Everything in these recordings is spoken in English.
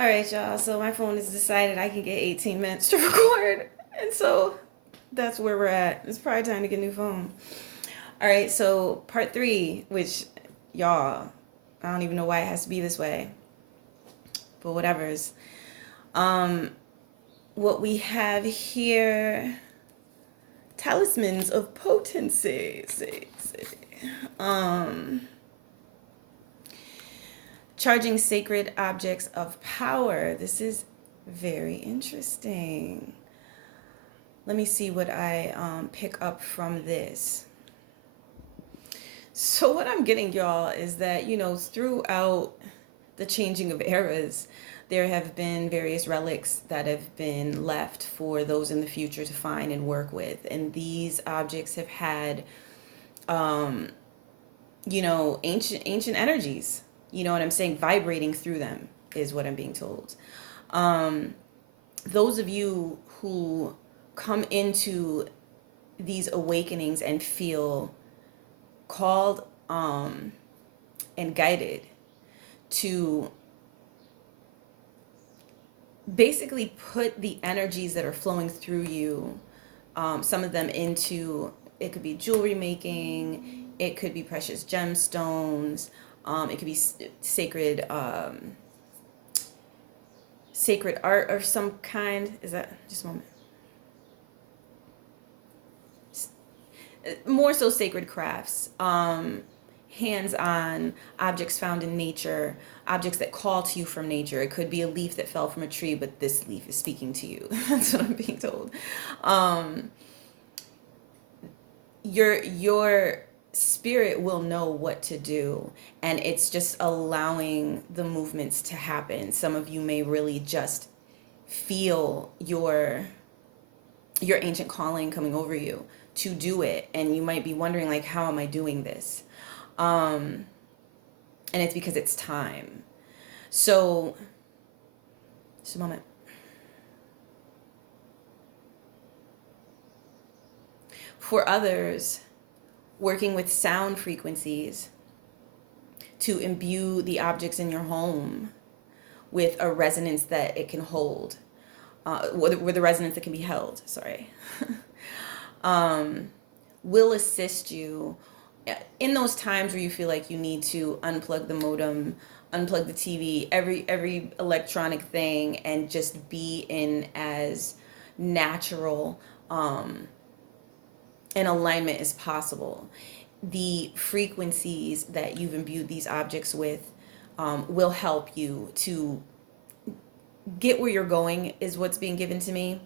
All right, y'all. So my phone has decided I can get 18 minutes to record. And so that's where we're at. It's probably time to get a new phone. All right, so part three, which, y'all, I don't even know why it has to be this way, but whatever's. Um, what we have here, talismans of potency. Um, Charging sacred objects of power. This is very interesting. Let me see what I pick up from this. So what I'm getting, y'all, is that, throughout the changing of eras, there have been various relics that have been left for those in the future to find and work with. And these objects have had, ancient energies. You know what I'm saying? Vibrating through them is what I'm being told. Those of you who come into these awakenings and feel called and guided to basically put the energies that are flowing through you, some of them into, it could be jewelry making, it could be precious gemstones, it could be sacred art of some kind. Is that just a moment? More so sacred crafts, hands-on objects found in nature, objects that call to you from nature. It could be a leaf that fell from a tree, but this leaf is speaking to you. That's what I'm being told. Your spirit will know what to do, and it's just allowing the movements to happen. Some of you may really just feel your ancient calling coming over you to do it, and you might be wondering, like, how am I doing this? And it's because it's time. So just a moment. For others, working with sound frequencies to imbue the objects in your home with a resonance that it can hold, with a resonance that can be held, sorry, will assist you in those times where you feel like you need to unplug the modem, unplug the TV, every electronic thing, and just be in as natural an alignment as possible. The frequencies that you've imbued these objects with will help you to get where you're going, is what's being given to me,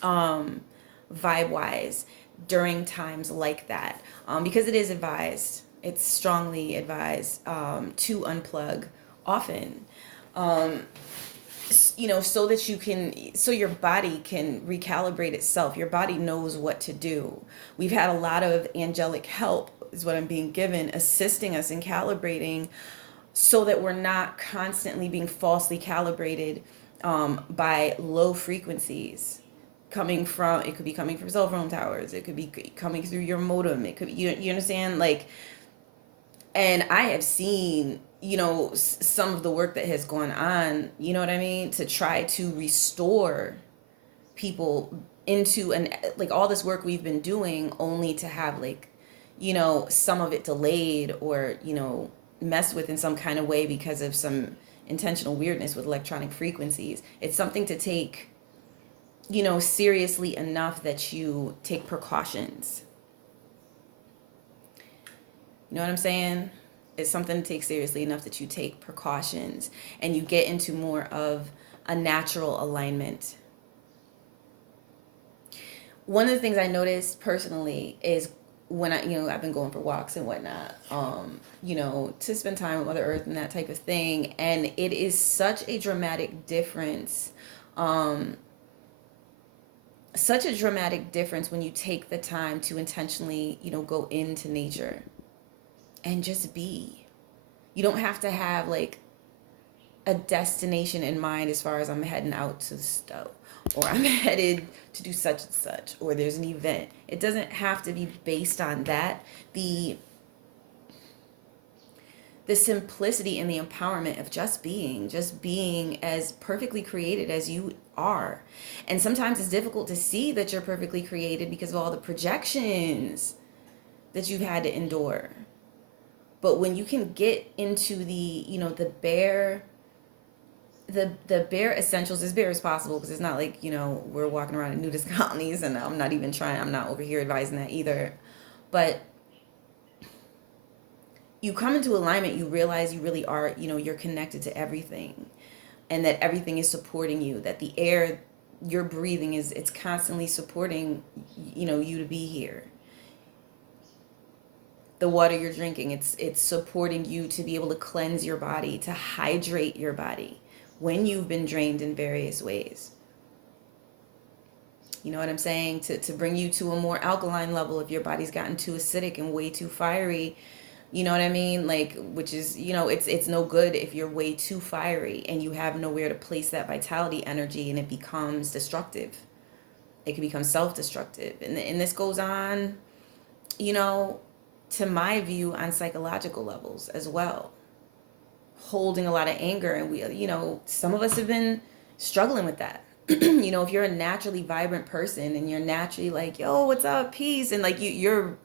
vibe wise, during times like that, because it is advised, it's strongly advised, to unplug often, so that so your body can recalibrate itself. Your body knows what to do. We've had a lot of angelic help, is what I'm being given, assisting us in calibrating, so that we're not constantly being falsely calibrated by low frequencies coming from, it could be coming from cell phone towers, it could be coming through your modem, it could be, you understand, like. And I have seen, some of the work that has gone on, you know what I mean, to try to restore people into, and like all this work we've been doing, only to have, like, some of it delayed, or messed with in some kind of way because of some intentional weirdness with electronic frequencies. It's something to take, seriously enough that you take precautions. You know what I'm saying? It's something to take seriously enough that you take precautions and you get into more of a natural alignment. One of the things I noticed personally is when I've been going for walks and whatnot, to spend time with Mother Earth and that type of thing. And it is such a dramatic difference. Such a dramatic difference when you take the time to intentionally, go into nature and just be. You don't have to have like a destination in mind as far as I'm heading out to the stove, or I'm headed to do such and such, or there's an event. It doesn't have to be based on that. The the simplicity and the empowerment of just being as perfectly created as you are. And sometimes it's difficult to see that you're perfectly created because of all the projections that you've had to endure. But when you can get into the, the bare essentials, as bare as possible, because it's not like, we're walking around in nudist colonies, and I'm not over here advising that either. But you come into alignment, you realize you really are, you're connected to everything, and that everything is supporting you, that the air you're breathing it's constantly supporting, you to be here. The water you're drinking, it's supporting you to be able to cleanse your body, to hydrate your body when you've been drained in various ways. You know what I'm saying? To bring you to a more alkaline level if your body's gotten too acidic and way too fiery. You know what I mean? Like, which is, it's no good if you're way too fiery and you have nowhere to place that vitality energy, and it becomes destructive. It can become self-destructive. And this goes on, to my view, on psychological levels as well. Holding a lot of anger, and we, some of us have been struggling with that. If you're a naturally vibrant person and you're naturally like, yo, what's up, peace, and like you're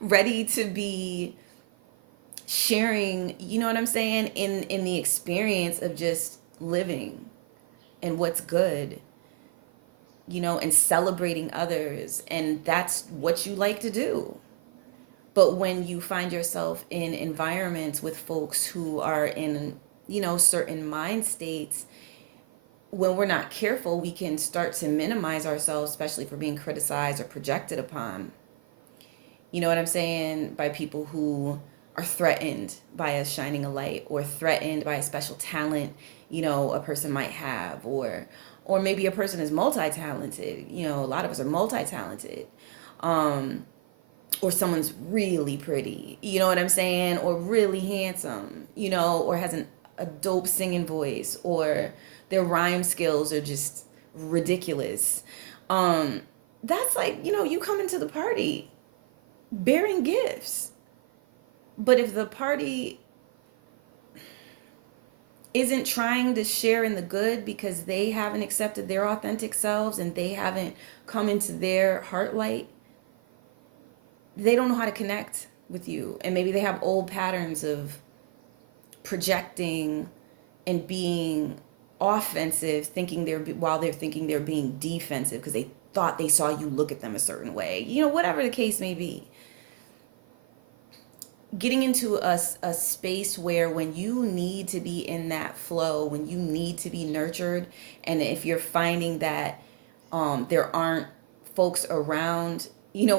ready to be sharing, you know what I'm saying, in the experience of just living and what's good, and celebrating others, and that's what you like to do. But when you find yourself in environments with folks who are in, certain mind states, when we're not careful, we can start to minimize ourselves, especially for being criticized or projected upon. You know what I'm saying? By people who are threatened by us shining a light, or threatened by a special talent, a person might have, or maybe a person is multi-talented. A lot of us are multi-talented. Or someone's really pretty, you know what I'm saying? Or really handsome, or has a dope singing voice, or their rhyme skills are just ridiculous. That's like, you come into the party bearing gifts. But if the party isn't trying to share in the good because they haven't accepted their authentic selves and they haven't come into their heart light, they don't know how to connect with you. And maybe they have old patterns of projecting and being offensive, while they're thinking they're being defensive because they thought they saw you look at them a certain way. Whatever the case may be. Getting into a space where when you need to be in that flow, when you need to be nurtured, and if you're finding that there aren't folks around,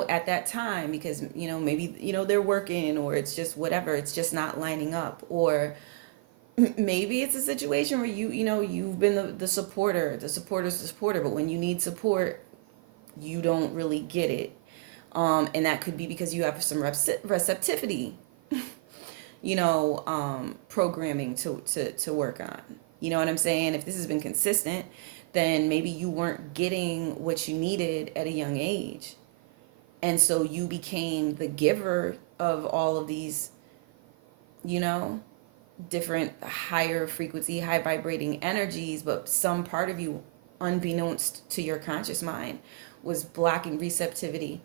at that time, because, maybe, they're working, or it's just whatever, it's just not lining up, or maybe it's a situation where you've been the supporter, the supporter, but when you need support, you don't really get it. And that could be because you have some receptivity, programming to work on. You know what I'm saying? If this has been consistent, then maybe you weren't getting what you needed at a young age. And so you became the giver of all of these, different higher frequency, high vibrating energies, but some part of you, unbeknownst to your conscious mind, was blocking receptivity.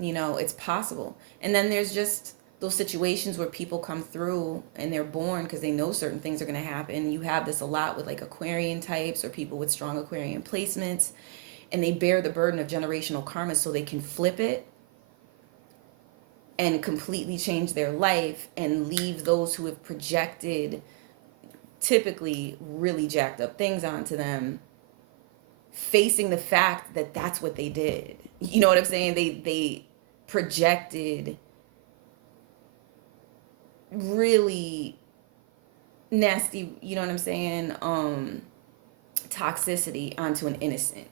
It's possible. And then there's just those situations where people come through and they're born because they know certain things are going to happen. You have this a lot with like Aquarian types or people with strong Aquarian placements, and they bear the burden of generational karma so they can flip it and completely change their life and leave those who have projected typically really jacked up things onto them facing the fact that that's what they did. You know what I'm saying? They projected really nasty, you know what I'm saying, toxicity onto an innocent.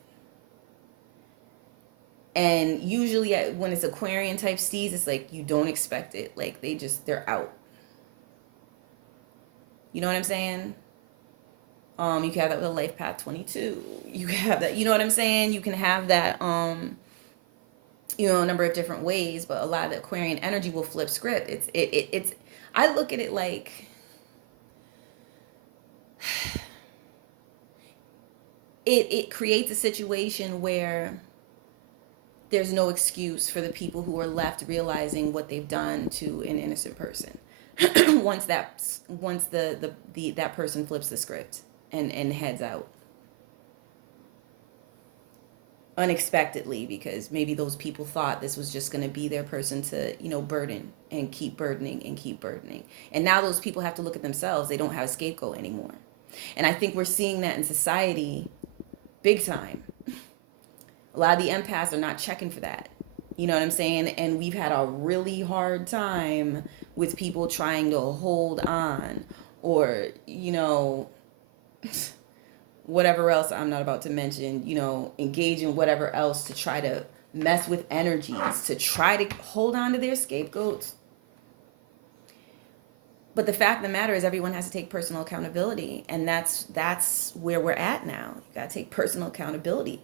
And usually when it's Aquarian type steeds, it's like you don't expect it. Like they're out. You know what I'm saying? You can have that with a life path 22. You can have that, you know what I'm saying? You can have that a number of different ways, but a lot of the Aquarian energy will flip script. It's I look at it like it creates a situation where there's no excuse for the people who are left realizing what they've done to an innocent person. once that person flips the script and heads out unexpectedly, because maybe those people thought this was just going to be their person to, burden and keep burdening and keep burdening. And now those people have to look at themselves. They don't have a scapegoat anymore. And I think we're seeing that in society big time. A lot of the empaths are not checking for that. You know what I'm saying? And we've had a really hard time with people trying to hold on or, whatever else I'm not about to mention, engage in whatever else to try to mess with energies, to try to hold on to their scapegoats. But the fact of the matter is everyone has to take personal accountability. And that's where we're at now. You got to take personal accountability.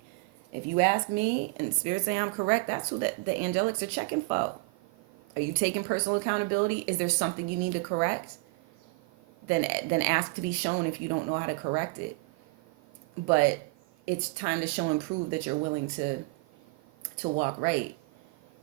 If you ask me and Spirit say I'm correct, that's who the angelics are checking for. Are you taking personal accountability? Is there something you need to correct? Then ask to be shown if you don't know how to correct it. But it's time to show and prove that you're willing to walk right.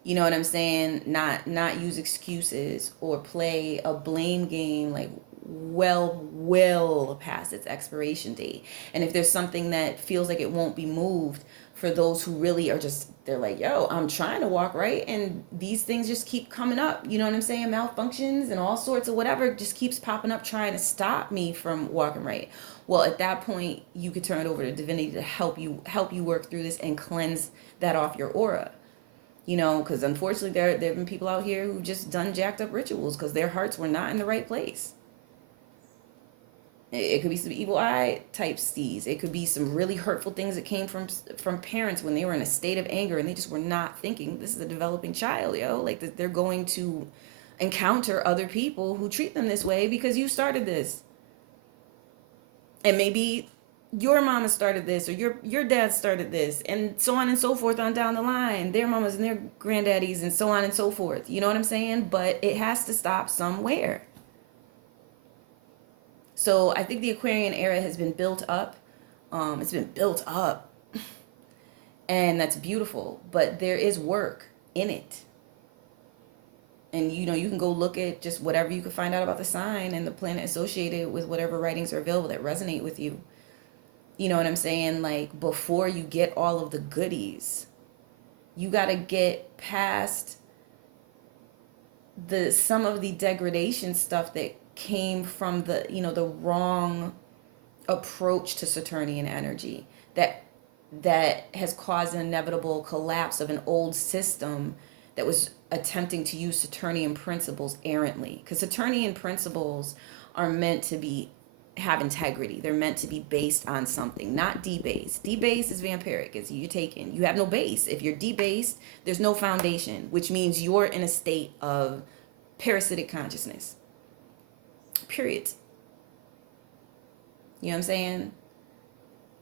You know what I'm saying? Not use excuses or play a blame game like well past its expiration date. And if there's something that feels like it won't be moved, for those who really are just, they're like, yo, I'm trying to walk right, and these things just keep coming up. You know what I'm saying? Malfunctions and all sorts of whatever just keeps popping up trying to stop me from walking right. Well, at that point, you could turn it over to divinity to help you work through this and cleanse that off your aura. Because unfortunately there have been people out here who just done jacked up rituals because their hearts were not in the right place. It could be some evil eye type steez. It could be some really hurtful things that came from parents when they were in a state of anger and they just were not thinking, this is a developing child, like they're going to encounter other people who treat them this way because you started this. And maybe your mama started this, or your dad started this, and so on and so forth on down the line. Their mamas and their granddaddies and so on and so forth. You know what I'm saying? But it has to stop somewhere. So I think the Aquarian era has been built up. It's been built up. And that's beautiful. But there is work in it. And, you can go look at just whatever you can find out about the sign and the planet associated with whatever writings are available that resonate with you. You know what I'm saying? Like, before you get all of the goodies, you got to get past some of the degradation stuff that came from the wrong approach to Saturnian energy that has caused an inevitable collapse of an old system that was attempting to use Saturnian principles errantly. Because Saturnian principles are meant to have integrity. They're meant to be based on something, not debased. Debased is vampiric. It's you have no base. If you're debased, there's no foundation, which means you're in a state of parasitic consciousness. Period. You know what I'm saying?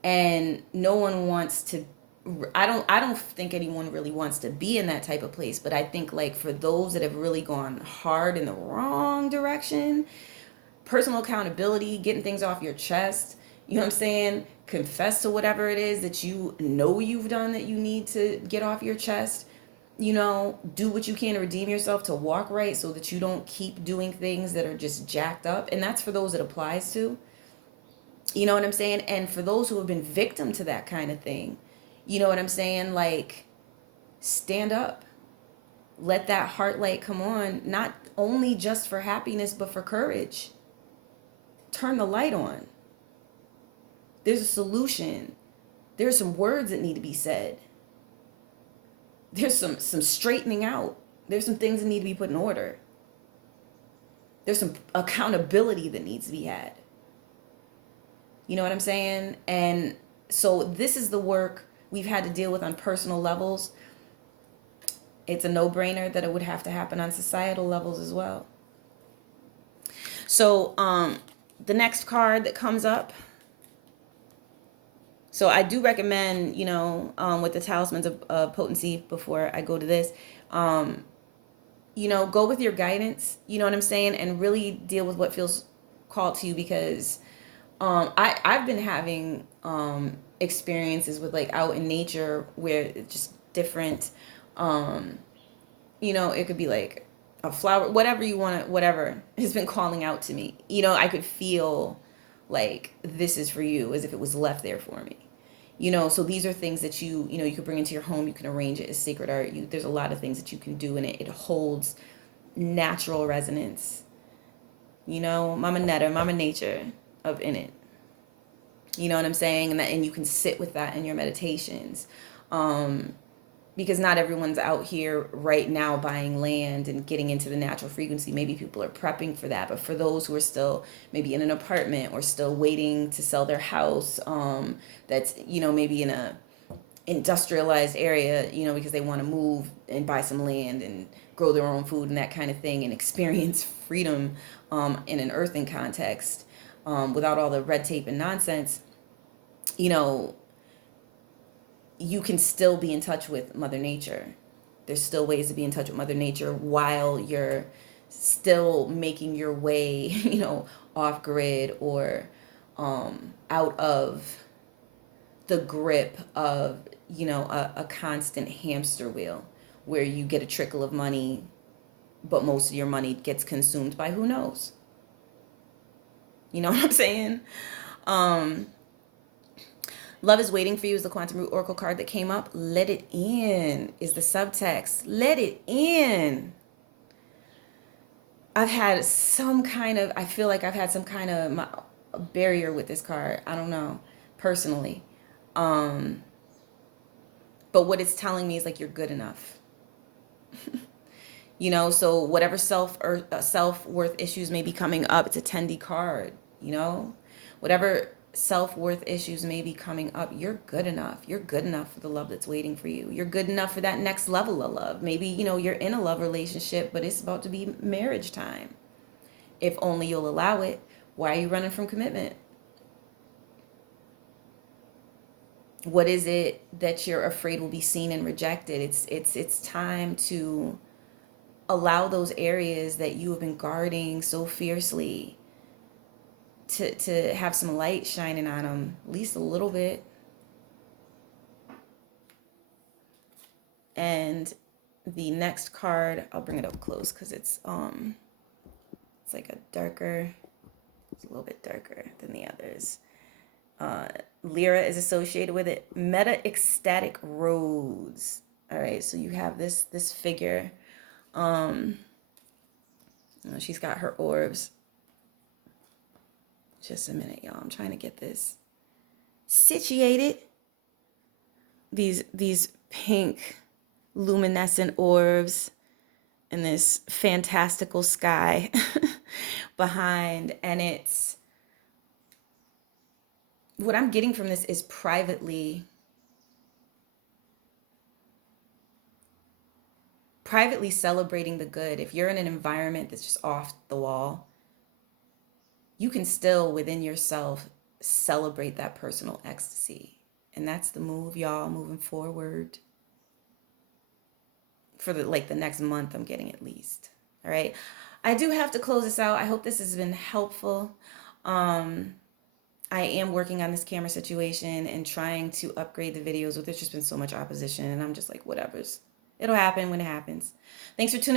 And no one wants to, I don't think anyone really wants to be in that type of place, but I think like for those that have really gone hard in the wrong direction, personal accountability, getting things off your chest, you know what I'm saying? Confess to whatever it is that you know you've done that you need to get off your chest. Do what you can to redeem yourself, to walk right so that you don't keep doing things that are just jacked up. And that's for those it applies to. You know what I'm saying? And for those who have been victim to that kind of thing, you know what I'm saying? Like, stand up. Let that heart light come on, not only just for happiness, but for courage. Turn the light on. There's a solution. There's some words that need to be said. There's some straightening out. There's some things that need to be put in order. There's some accountability that needs to be had. You know what I'm saying? And so this is the work we've had to deal with on personal levels. It's a no-brainer that it would have to happen on societal levels as well. So the next card that comes up So I do recommend, with the talismans of potency, before I go to this, um, go with your guidance, you know what I'm saying, and really deal with what feels called to you, because I've been having experiences with, like, out in nature, where it's just different, um, it could be like a flower, whatever you want to, whatever has been calling out to me. I could feel like this is for you, as if it was left there for me. So these are things that you could bring into your home. You can arrange it as sacred art. There's a lot of things that you can do in it. It holds natural resonance. Mama Netta, Mama Nature of in it. You know what I'm saying? And you can sit with that in your meditations. Because not everyone's out here right now buying land and getting into the natural frequency. Maybe people are prepping for that. But for those who are still maybe in an apartment, or still waiting to sell their house, that's, maybe in a industrialized area, because they want to move and buy some land and grow their own food and that kind of thing, and experience freedom in an earthing context, without all the red tape and nonsense, you know, you can still be in touch with Mother Nature. There's still ways to be in touch with Mother Nature while you're still making your way, off grid, or out of the grip of, a constant hamster wheel, where you get a trickle of money, but most of your money gets consumed by who knows. You know what I'm saying? Um, Love is waiting for you is the Quantum Root Oracle card that came up. Let it in is the subtext. Let it in. I feel like I've had some kind of barrier with this card. I don't know, personally. Um, but what it's telling me is, like, you're good enough. So whatever self-worth issues may be coming up, it's a 10D card, whatever self-worth issues may be coming up, you're good enough. You're good enough for the love that's waiting for you. You're good enough for that next level of love. Maybe, you're in a love relationship, but it's about to be marriage time. If only you'll allow it. Why are you running from commitment? What is it that you're afraid will be seen and rejected? It's time to allow those areas that you have been guarding so fiercely to have some light shining on them, at least a little bit. And the next card, I'll bring it up close because it's like it's a little bit darker than the others. Lyra is associated with it. Meta ecstatic roads. All right, so you have this figure. She's got her orbs. Just a minute, y'all. I'm trying to get this situated. These pink luminescent orbs and this fantastical sky behind. And it's, what I'm getting from this is privately celebrating the good. If you're in an environment that's just off the wall, you can still within yourself celebrate that personal ecstasy. And that's the move, y'all, moving forward. For the next month, I'm getting, at least. All right. I do have to close this out. I hope this has been helpful. I am working on this camera situation and trying to upgrade the videos, but there's just been so much opposition, and I'm just like, whatever's. It'll happen when it happens. Thanks for tuning in.